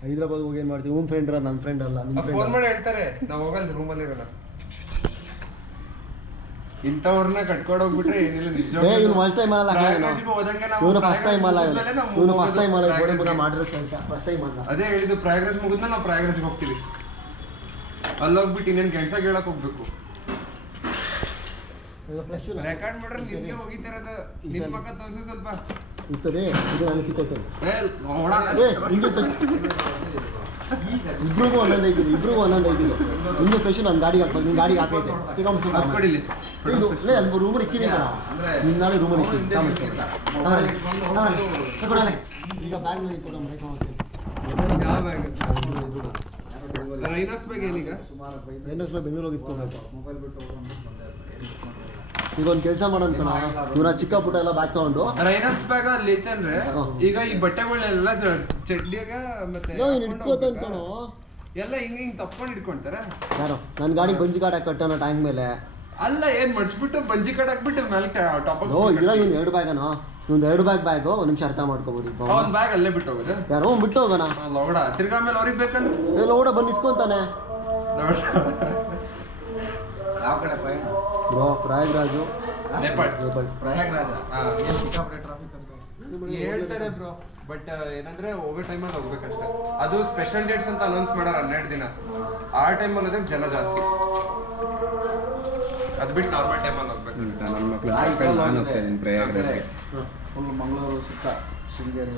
ಹೈದ್ರಾಬಾದ್ ಹೋಗಿ ಏನ್ ಮಾಡ್ತೀವಿ? ನಿಮ್ಮ ಫ್ರೆಂಡ್ ನನ್ನ ಫ್ರೆಂಡ್ ಅಲ್ಲ ನಿಮ್ಮ ಫೋನ್ ಮಾಡಿ ಹೇಳ್ತಾರೆ ನಾವು ಹೋಗಲ್ಲ ರೂಮಲ್ಲಿ ಇರಲ್ಲ ಇಂಥವ್ರನ್ನ ಕಟ್ಕೊಂಡು ಹೋಗ್ಬಿಟ್ರೆ ಏನಿಲ್ಲ ನಿಜ ಇವ್ನು ಫಸ್ಟ್ ಟೈಮ್ ಅಲ್ಲ ಇವನು ಫಸ್ಟ್ ಟೈಮ್ ಅಲ್ಲ ಇವನು ಫಸ್ಟ್ ಟೈಮ್ ಅಲ್ಲ ಪ್ರಯಾಗ್ರಾಜ್ಗೆ. ಬೋಡೆ ಮಾಡಿರೋ ಫಸ್ಟ್ ಟೈಮ್ ಅಲ್ಲ. ಅದೇ ಹೇಳಿದ್ದು ಪ್ರಾಗ್ರೆಸ್ ಮುಗಿದ್ಮೇಲೆ ನಾವು ಪ್ರಾಗ್ರೆಸ್ಗೆ ಹೋಗ್ತೀವಿ. ಅಲ್ಲಿ ಹೋಗ್ಬಿಟ್ಟು ಇನ್ನೇನು ಕೆಲ್ಸ ಕೇಳಕ್ ಹೋಗ್ಬೇಕು. ರೆಕಾರ್ಡ್ ಮಾಡ್ರೆ ನಿಮ್ಗೆ ಹೋಗಿತಿರೋದು ನಿಮ್ಮ ಮಕ್ಕ ತೋರಿಸು ಸ್ವಲ್ಪ. ಸರಿ ಇದು ನಾನು ಫಸ್ಟ್ ಇಬ್ರಿಗೂ ಒಂದೊಂದು ಐದಿದೆ ಇಬ್ರಿಗೂ ಒಂದೊಂದು ಐದಿದೆ ನಿಮ್ದು ಫ್ರೆಶ್ ನನ್ನ ಗಾಡಿಗೆ ಹಾಕ್ಬೇಕು ನಿಮ್ಮ ಗಾಡಿಗೆ ಹಾಕೈತೆ ಈಗ. ಇದು ಲೇ ಅಲ್ಲಿ ರೂಮಲ್ಲಿ ಇಕ್ಕಿದೆ ಕಣ. ನಿನ್ನ ನಾಳೆ ರೂಮಲ್ಲಿ ಇಕ್ಕಿದೆ. ಈಗ ಬ್ಯಾಗ್ನಲ್ಲಿ ಮನೆಗೆ ಹೋಗ್ತೀನಿ ಯಾವ ಬ್ಯಾಗ್? ಬ್ಯಾಗ್ ಏನೀಗ ಬಿಟ್ಟು ಎಸ್ ಬೈ ಬೆಂಗಳೂರು ಹೋಗಿ ಇಸ್ಕೊಬೇಕು ಈಗ ಒಂದು ಕೆಲಸ ಮಾಡೋಣ ಕಣ. ಇವನ ಚಿಕ್ಕ ಪುಟ್ಟ ಎಲ್ಲ ಬ್ಯಾಗ್ ತಗೊಂಡು. ರೈನಸ್ ಬ್ಯಾಗ್ ಅಲ್ಲಿ ಇತ್ತಂದ್ರೆ ಈಗ ಈ ಬಟ್ಟೆಗಳೆಲ್ಲ ಚಡ್ಡಿಯಾಗ ಮತ್ತೆ ಕಣೋ. ಎಲ್ಲ ಹಿಂಗ ಹಿಂಗ್ ತಪ್ಕೊಂಡು ಇಟ್ಕೊಂತಾರೆ ಯಾರು ನನ್ನ ಗಾಡಿ ಬಂಜಿ ಕಾಡ ಕಟ್ಟೋಣ ಟ್ಯಾಂಕ್ ಮೇಲೆ. ಅಲ್ಲ ಏನ್ ಮಡ್ಸ್ಬಿಟ್ಟು ಬಂಜಿ ಕಡೆ ಹಾಕ್ಬಿಟ್ಟು ಮೇಲೆ ಟಾಪ್ ಓ ಇರೋ ಇವ್ನು ಎರಡು ಬ್ಯಾಗನೋ ಇವ್ನು ಎರಡು ಬ್ಯಾಗ್ ಬ್ಯಾಗು ಒಂದು ನಿಮಿಷ ಅರ್ಥ ಮಾಡ್ಕೋಬೋದು ಒಂದು ಒಂದ್ ಬ್ಯಾಗ್ ಅಲ್ಲೇ ಬಿಟ್ಟು ಹೋಗೋದು? ಯಾರೋ ಒಂದ್ ಬಿಟ್ಟು ಹೋಗೋಣ. ಲೌಡ ತಿರ್ಗಾ ಮೇಲೆ ಅವ್ರಿಗೆ ಬೇಕಂದ್ರೆ? ಲೋಡ ಬಂದ್ ಬಂದು ಇಸ್ಕೊಂತಾನೆ ಯಾವ ಕಡೆ ಪಯಣ ಬ್ರೋ ಪ್ರಯಾಗ್ರಾಜು. ನೇಪಾಳ್. ನೇಪಾಳ್. ಪ್ರಯಾಗ್ರಾಜ. ಹಾ. ಏನ್ ಸಿಕ್ಕಾಪಟ್ಟೆ ಟ್ರಾಫಿಕ್ ಅಂತ ಹೇಳ್ತಾರೆ ಬ್ರೋ ಬಟ್ ಏನಂದ್ರೆ ಹೋಗೋ ಟೈಮಲ್ಲಿ ಹೋಗ್ಬೇಕಷ್ಟೇ. ಅದು ಸ್ಪೆಷಲ್ ಡೇಟ್ಸ್ ಅಂತ ಅನೌನ್ಸ್ ಮಾಡೋರು ಹನ್ನೆರಡು ದಿನ. ಆ ಟೈಮಲ್ಲಿ ಹೋದಾಗ ಜನ ಜಾಸ್ತಿ. ಅದು ಬಿಟ್ಟು ನಾರ್ಮಲ್ ಟೈಮಲ್ಲಿ ಹೋಗ್ಬೇಕು. ನನ್ನ ಮಕ್ಳು ಕರ್ಕೊಂಡು ನಾನು ಹೋಗ್ತೇನೆ ಪ್ರಯಾಗ್ರಾಜ್ಗೆ ಫುಲ್ ಮಂಗಳೂರು ಸುತ್ತ ಶೃಂಗೇರಿ.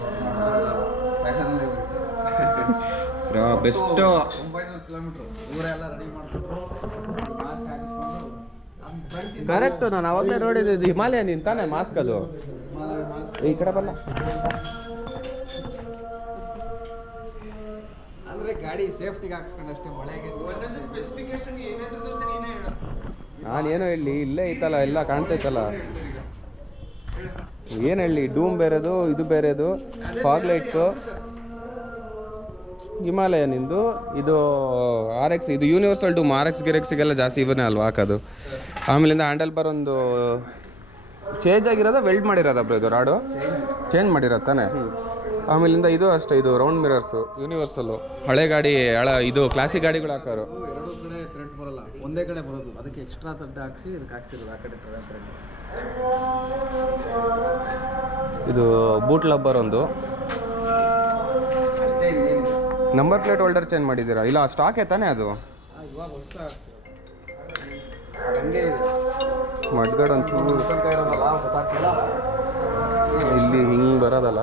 ಫ್ಯಾಷನಲ್ಲಿ ಇರುತ್ತೆ. Bro best. ಒಂಬೈನೂರು ಕಿಲೋಮೀಟರ್ ಇವರೆಲ್ಲ ರೆಡಿ ಮಾಡ್ತಾರೆ. ಕರೆಕ್ಟ್ ನಾನು ಅವಾಗಲೇ ನೋಡಿದ್ದು ಇದು ಹಿಮಾಲಯ ನಿನ್ ತಾನೆ ಮಾಸ್ಕ್ ಅದು. ಈ ಕಡೆ ಬಲ್ಲ ಅಂದ್ರೆ ಗಾಡಿ ಸೇಫ್ಟಿಗೆ ಹಾಕ್ಸ್ಕೊಂಡು ಅಷ್ಟೇ ಮಳೆಗೆ ಸ್ಪೆಸಿಫಿಕೇಶನ್ ಏನಾದ್ರು ಅಂತ ನೀನೇ ಹೇಳು. ನಾನೇನೋ ಹೇಳಿ ಇಲ್ಲೇ ಐತಲ್ಲ ಎಲ್ಲ ಕಾಣ್ತೈತಲ್ಲ ಏನು ಹೇಳಿ ಡೂಮ್ ಬೇರೆದು ಇದು ಬೇರೆದು ಫಾಗ್ ಲೈಟ್ಸು ಹಿಮಾಲಯ ನಿಂದು ಇದು ಆರ್ ಎಕ್ಸ್ ಇದು ಯೂನಿವರ್ಸಲ್ ಡೂಮ್ ಆರ್ ಎಕ್ಸ್ ಗಿರೆಕ್ಸಿಗೆಲ್ಲ ಜಾಸ್ತಿ ಇವನೇ ಅಲ್ವಾ ಹಾಕೋದು? ಆಮೇಲಿಂದ ಹ್ಯಾಂಡಲ್ ಬಾರ್ ಒಂದು ಚೇಂಜ್ ಆಗಿರೋದ ವೆಲ್ಡ್ ಮಾಡಿರೋದ ಬ್ರೋ ಇದು ರಾಡು? ಚೇಂಜ್ ಮಾಡಿರೋದು ತಾನೆ? ಆಮೇಲಿಂದ ಇದು ಅಷ್ಟೇ ಇದು ರೌಂಡ್ ಮಿರರ್ಸು ಯೂನಿವರ್ಸಲ್ಲು ಹಳೆ ಗಾಡಿ ಹಳ ಇದು ಕ್ಲಾಸಿಕ್ ಗಾಡಿಗಳು ಹಾಕೋರು. ಎರಡು ಕಡೆ ಥ್ರೆಡ್ ಬರಲ್ಲ ಒಂದೇ ಕಡೆ ಬರೋದು. ಅದಕ್ಕೆ ಎಕ್ಸ್ಟ್ರಾ ಥ್ರೆಡ್ ಹಾಕ್ಸಿ ಇದಕ್ಕೆ ಹಾಕ್ಸಿರೋದು ಆ ಕಡೆ ಥ್ರೆಡ್ ಇದು ಬೂಟ್ ಲಬ್ಬರ್ ಒಂದು. ನಂಬರ್ ಪ್ಲೇಟ್ ಹೋಲ್ಡರ್ ಚೇಂಜ್ ಮಾಡಿದ್ದೀರಾ? ಇಲ್ಲ ಸ್ಟಾಕ್ ತಾನೇ ಅದು? ಮಡ್ಗಡ್ ಒಂಚೂರು. ಇಲ್ಲಿ ಹಿಂಗೆ ಬರೋದಲ್ಲ.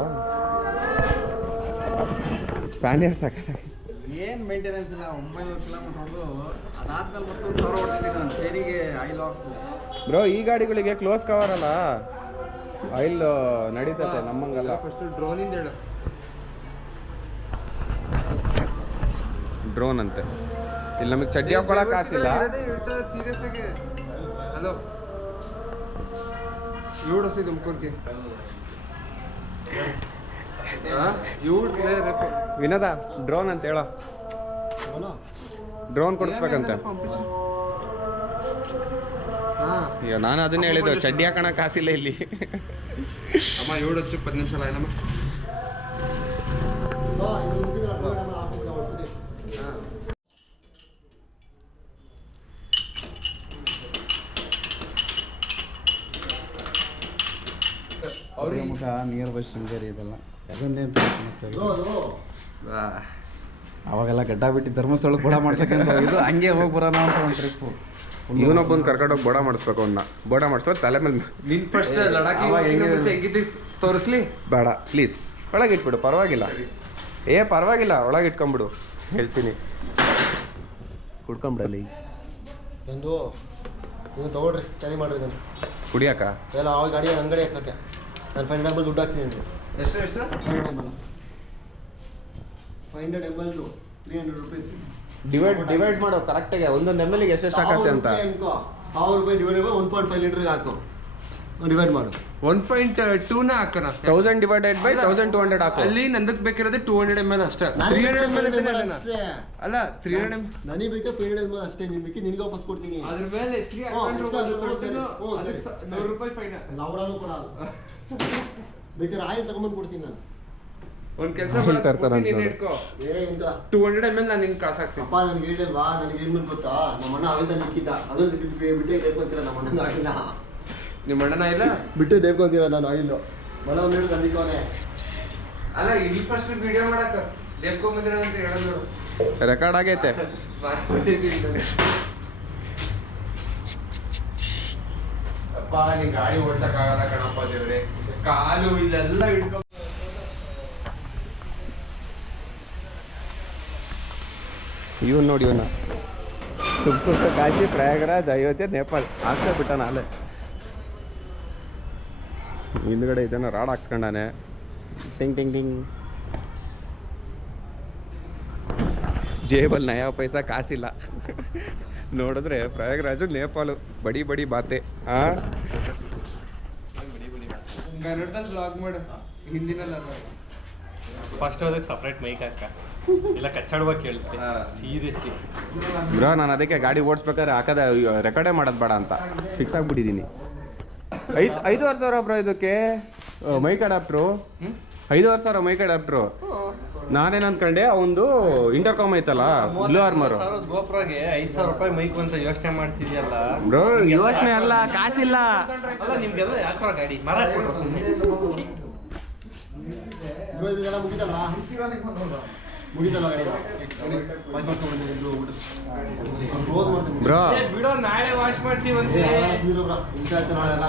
ಪ್ಯಾನಿಯರ್ ಸಾಕ. ಏನು ಮೇಂಟೆನೆನ್ಸ್ ಇಲ್ಲ ಒಂಬೈನೂರು ಕಿಲೋಮೀಟರ್ ಹೊಡೆದು ಅದಾದ್ಮೇಲೆ ಮತ್ತೊಂದು ಸಾವಿರ ಹೊಡೆದಿದ್ದೀನಿ ನಾನು ಚೈನಿಗೆ ಆಯಿಲ್ ಹಾಕ್ಸಿದೆ ಬ್ರೋ ಈ ಗಾಡಿಗಳಿಗೆ ಕ್ಲೋಸ್ ಕವರ್ ಅಲ್ಲ? ಆಯಿಲ್ ನಡೀತದೆ ನಮ್ಮಂಗಲ್ಲ. ಫಸ್ಟ್ ಡ್ರೋನಿಂದ ಹೇಳು. ಡ್ರೋನ್ ಅಂತೆ. ಇಲ್ಲಿ ನಮಗೆ ಚಡ್ಡಿ ಹಾಕೊಳಕ್ ಕಾಸಿಲ್ಲ ಸೀರಿಯಸ್ ಆಗಿ. ಹಲೋ ತುಮಕೂರ್ಗೆ ವಿನೋದ ಡ್ರೋನ್ ಅಂತ ಹೇಳೋ. ಡ್ರೋನ್ ಕೊಡಿಸ್ಬೇಕಂತೆ. ಹಾ. ಅಯ್ಯೋ ನಾನು ಅದನ್ನೇ ಹೇಳಿದ್ದು ಚಡ್ಡಿ ಹಾಕೋಣ ಕಾಸಿಲ್ಲ ಇಲ್ಲಿ. ಅಮ್ಮ ಏಳು ಹಚ್ಚು ಪತ್ತು ನಿಮಿಷ ಅಲ್ಲ ಏನಮ್ಮ? ನಿಯರ್ ಬೈ ಶೃಂಗೇರಿ ಇದೆಲ್ಲ. ಅವಾಗೆಲ್ಲ ಗಡ್ಡ ಬಿಟ್ಟು ಧರ್ಮಸ್ಥಳಕ್ಕೆ ಬಡ ಮಾಡ್ಸಕ್ಕಂತ ಹೋಗಿದ್ದು ಹಂಗೆ ಹೋಗಿ ಬರೋಣ ಅಂತ ಒಂದು ಟ್ರಿಪ್ಪು ಇವನೊಬ್ಬನ ಕರ್ಕೊಂಡೋಗಿ ಬೋಡ ಮಾಡಿಸ್ಬೇಕು ಅವನ್ನ ಬೋಡ ಮಾಡಿಸ್ಬೇಕು ತಲೆ ಮೇಲೆ ನಿನ್ ಫಸ್ಟ್ ಹೆಂಗಿದೆ? ತೋರಿಸ್ಲಿ? ಬೇಡ ಪ್ಲೀಸ್ ಒಳಗೆ ಇಟ್ಬಿಡು ಪರವಾಗಿಲ್ಲ. ಏ ಪರವಾಗಿಲ್ಲ ಒಳಗೆ ಇಟ್ಕೊಂಬಿಡು ಹೇಳ್ತೀನಿ ಕುಡ್ಕೊಂಬಿಡಲ್ಲಿ ನೀವು ತಗೊಳ್ರಿ ಕರಿ ಮಾಡ್ರಿ ನಾನು. ಕುಡಿಯಾಕ ಎಲ್ಲ ಆ ಗಾಡಿ ಅಂಗಡಿ ಹಾಕಕ್ಕೆ ನಾನು ಫೈವ್ ಹಂಡ್ರೆಡ್ ದುಡ್ಡು ಹಾಕ್ತೀನಿ ಎಷ್ಟು ಎಷ್ಟು? Five hundred five hundred M three hundred rupees divide divide ಮಾಡೋ ಕರೆಕ್ಟಾಗಿ ಒಂದೊಂದು ಎಂ ಎಲ್ಗೆ ಎಷ್ಟು ಎಷ್ಟು ಹಾಕತ್ತೆ ಅಂತ. ಸಾವಿರ ರೂಪಾಯಿ divide by one point five ಲೀಟರ್ಗೆ ಹಾಕು. ಡಿವೈಡ್ ಮಾಡು. ಒನ್ ಪಾಯಿಂಟ್ ಟೂನ ಹಾಕೋಣ. Thousand divided by thousand two hundred ಹಾಕು. ಅಲ್ಲಿ ನಂದಕ್ ಬೇಕಿರೋದು ಟೂ ಹಂಡ್ರೆಡ್ ಎಂ ಎಲ್ ಅಷ್ಟೇ. ತ್ರೀ ಹಂಡ್ರೆಡ್ ಎಂ ಎಲ್ ಅಲ್ಲ ತ್ರೀ ಹಂಡ್ರೆಡ್ ಎಂ ನನಗೆ ಬೇಕಾ ತ್ರೀ ಹಂಡ್ರೆಡ್ ಎಂ ಅಷ್ಟೇ ನಿಮಗೆ ಬೇಕಿ ನಿನಗೆ ವಾಪಸ್ ಕೊಡ್ತೀನಿ. ಅದ್ರ ಮೇಲೆ ನೂರು ರೂಪಾಯಿ ಫೈನ್ ಲವಡಾನು ಕೊಡಲ್ಲ ಬೇಕಾದ್ರೆ ಆಯಿಲ್ ತಗೊಂಬಂದು ಕೊಡ್ತೀನಿ ನಾನು. ಒಂದ್ ಕೆಲಸ ಟೂ ಹಂಡ್ರೆಡ್ ಎಂ ಎಲ್ ನಾನು ನಿಂಗೆ ಕಾಸು ಹಾಕ್ತೀನಿ. ಅಪ್ಪ ನನಗೆ ಹೇಳಿಲ್ವಾ? ನನಗೆ ಏನ್ ಗೊತ್ತಾ? ನಮ್ಮ ಅಣ್ಣ ಅವಿಂದ ನಿಕ್ಕಿದ್ದ ಅದು ಬಿಟ್ಟೆ ದೇವ್ಕೊಂತೀರ ನಮ್ಮ ಅಣ್ಣನ ಆಗಿಲ್ಲ ನಿಮ್ಮ ಅಣ್ಣನ ಇಲ್ಲ? ಬಿಟ್ಟು ದೇವ್ಕೊಂತೀರ ನಾನು ಆಯಿಲ್ ಮನ ಮೇಲೆ ತಂದಿಕೋನೆ. ಅಲ್ಲ ಇಲ್ಲಿ ಫಸ್ಟ್ ವಿಡಿಯೋ ಮಾಡಕ ದೇವ್ಕೊಂಬಂದಿರ ಅಂತ ಹೇಳೋದು ರೆಕಾರ್ಡ್ ಆಗೈತೆ. ಅಪ್ಪ ನೀ ಗಾಡಿ ಓಡ್ಸಕ್ ಆಗಲ್ಲ ಕಣಪ್ಪ ದೇವ್ರೆ. ಕಾಲು ಇಲ್ಲೆಲ್ಲ ಹಿಡ್ಕೊ ಇವನ್ ನೋಡಿ ಇವನ್ನ. ಸುತ್ತ ಕಾಶಿ ಪ್ರಯಾಗರಾಜ್ ಅಯೋಧ್ಯೆ ನೇಪಾಳ. ಆಗ್ತಾ ಬಿಟ್ಟ ನಾಳೆ ಹಿಂದ್ಗಡೆ ಇದನ್ನು ರಾಡ್ ಹಾಕ್ಸ್ಕೊಂಡಾನೆ. ಟಿಂಗ್ ಟಿಂಗ್ ಟಿಂಗ್. ಜೇಬಲ್ ನಯಾ ಪೈಸಾ ಕಾಸಿಲ್ಲ. ನೋಡಿದ್ರೆ ಪ್ರಯಾಗರಾಜು ನೇಪಾಲು ಬಡಿ ಬಡಿ ಬಾತೆ. ಆ? ಕನ್ನಡದಲ್ಲಿ ಬ್ಲಾಗ್ ಮಾಡು. ಹಿಂದಿನಲ್ಲ ಫಸ್ಟ್ ಅದಕ್ಕೆ ಸಪ್ರೇಟ್ ಮೈಕ್ ಹಾಕ. ಇಲ್ಲ ಕಚ್ಚಾಡ್ಬೇಕು ಕೇಳ್ತೀನಿ. ಹಾ. ಸೀರಿಯಸ್ಲಿ ಬ್ರೋ ನಾನು ಅದಕ್ಕೆ ಗಾಡಿ ಓಡಿಸ್ಬೇಕಾದ್ರೆ ಹಾಕದ ರೆಕಾರ್ಡೇ ಮಾಡೋದು ಬೇಡ ಅಂತ. ಫಿಕ್ಸ್ ಆಗ್ಬಿಟ್ಟಿದ್ದೀನಿ ಐದು ಐದುವರೆ ಸಾವಿರ ಬ್ರೋ ಇದಕ್ಕೆ. ಮೈಕ್ ಅಡಾಪ್ಟ್ರು ಐದುವರೆ ಸಾವಿರ ಮೈಕ್ ಅಡಾಪ್ಟ್ರು ನಾನೇನು ಅನ್ಕೊಂಡೆ ಅವಂದು ಇಂಟರ್ಕಾಮ್ ಐತಲ್ಲ ಬ್ಲೂ ಆರ್ಮರ್ ಗೋಪ್ರಾಗೆ ಐದು ಸಾವಿರ ರೂಪಾಯಿ ಮೈಕ್ ಅಂತ ಯೋಚನೆ ಮಾಡ್ತಿದ್ಯಲ್ಲ? ಬ್ರೋ ಯೋಚನೆ ಅಲ್ಲ ಕಾಸಿಲ್ಲ. ಅಲ್ಲ ನಿಮ್ಗೆಲ್ಲ ಯಾಕ್ರ ಗಾಡಿ? ಮರ ಸುಮ್ಮನೆ ಬ್ರೋ ಇದೆಲ್ಲ ಮುಗಿತಲ್ಲ ಬ್ರೋ. ಬಿಡೋ ನಾಳೆ ವಾಶ್ ಮಾಡಿಸಿ ಒಂದು ನಾಳೆ ಎಲ್ಲ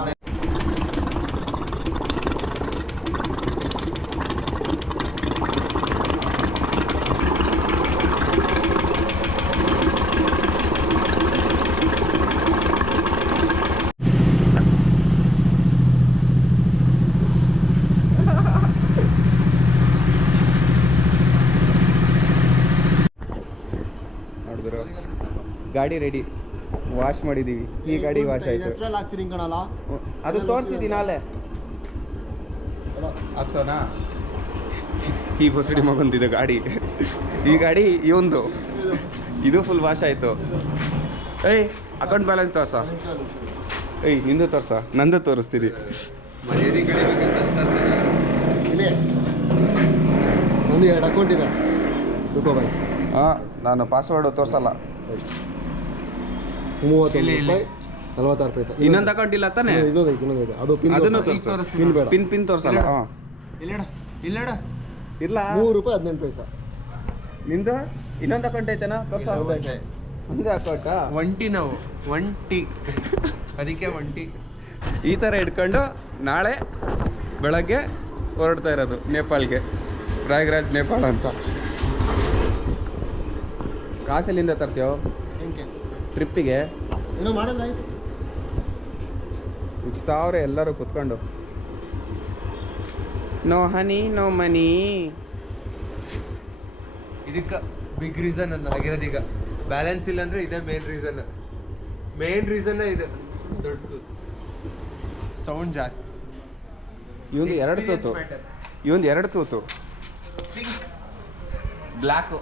ನೋಡಿದ್ರು ಗಾಡಿ ರೆಡಿ ವಾಶ್ ಮಾಡಿದೀವಿ. ಈ ಗಾಡಿ ವಾಶ್ ಆಯ್ತು. ಹೆಸರಲ್ಲಿ ಹಾಕ್ತೀರಿ ಕಣಲ್ಲ? ಅದು ತೋರಿಸಿದ್ದೀನಿ ನಾಳೆ. ಹಾಕ್ಸೋನಾ? ಈ ಬಸಡಿ ಮಗಂದಿದ ಗಾಡಿ. ಈ ಗಾಡಿ ಇವೊಂದು. ಇದು ಫುಲ್ ವಾಶ್ ಆಯ್ತು. ಏಯ್ ಅಕೌಂಟ್ ಬ್ಯಾಲೆನ್ಸ್ ತೋರ್ಸ. ಏಯ್ ನಿಂದು ತೋರ್ಸ. ನಂದು ತೋರಿಸ್ತೀರಿ. ಒಂದು ಎರಡು ಅಕೌಂಟ್ ಇದೆ. ಹಾಂ ನಾನು ಪಾಸ್ವರ್ಡ್ ತೋರ್ಸಲ್ಲ. ಮೂವತ್ತೊಂದು. ರೂಪಾಯಿ ನಲವತ್ತಾರು ಪೈಸೆ. ಇನ್ನೊಂದು ಅಕೌಂಟ್ ಇಲ್ಲ ತಾನೆ? ಇನ್ನೊಂದು ಐತೆ ಇನ್ನೊಂದು ಐತೆ. ಅದು ಪಿನ್ ಅದನ್ನು ತೋರ್ಸು. ತೋರಿಸು. ಪಿನ್ ಬೇಡ. ಪಿನ್ ಪಿನ್ ತೋರ್ಸಲ್ಲ ಹಾಂ ಇಲ್ಲಡ ಇಲ್ಲಡ. ಇಲ್ಲ. ಮೂರು ರೂಪಾಯಿ ಹದಿನೆಂಟು ಪೈಸೆ. ನಿಂದು? ಇನ್ನೊಂದು ಅಕೌಂಟ್ ಐತೆನಾ? ತೋರ್ಸ? ಒಂದೇ ಅಕೌಂಟಾ ಒಂಟಿ ನಾವು ಒಂಟಿ. ಅದಕ್ಕೆ ಒಂಟಿ. ಈ ಥರ ಇಟ್ಕೊಂಡು ನಾಳೆ ಬೆಳಗ್ಗೆ ಹೊರಡ್ತಾ ಇರೋದು ನೇಪಾಳ್ಗೆ. ಪ್ರಯಾಗ್ರಾಜ್ ನೇಪಾಳ ಅಂತ. ಕಾಸೆಲ್ಲಿಂದ ತರ್ತೀವೋ ಹೆಂಗೆ? ಟ್ರಿಪ್ಪಿಗೆ. ಏನೋ ಅವ್ರೆ ಉಚಿತಾವ್ರೆ ಎಲ್ಲರೂ ಕುತ್ಕೊಂಡು. No honey no money. ಇದಕ್ಕೆ ಬಿಗ್ ರೀಸನ್ ಅಂತ ಆಗಿರೋದು ಈಗ. ಬ್ಯಾಲೆನ್ಸ್ ಇಲ್ಲ ಅಂದ್ರೆ ಇದೇ ಮೇನ್ ರೀಸನ್ ಮೇನ್ ರೀಸನ್ ಇದು. ದೊಡ್ಡದು ಸೌಂಡ್ ಜಾಸ್ತಿ. ಇವಂದು ಎರಡು ತೂತು. ಇವಂದು ಎರಡು ತೂತು. ಬ್ಲ್ಯಾಕ್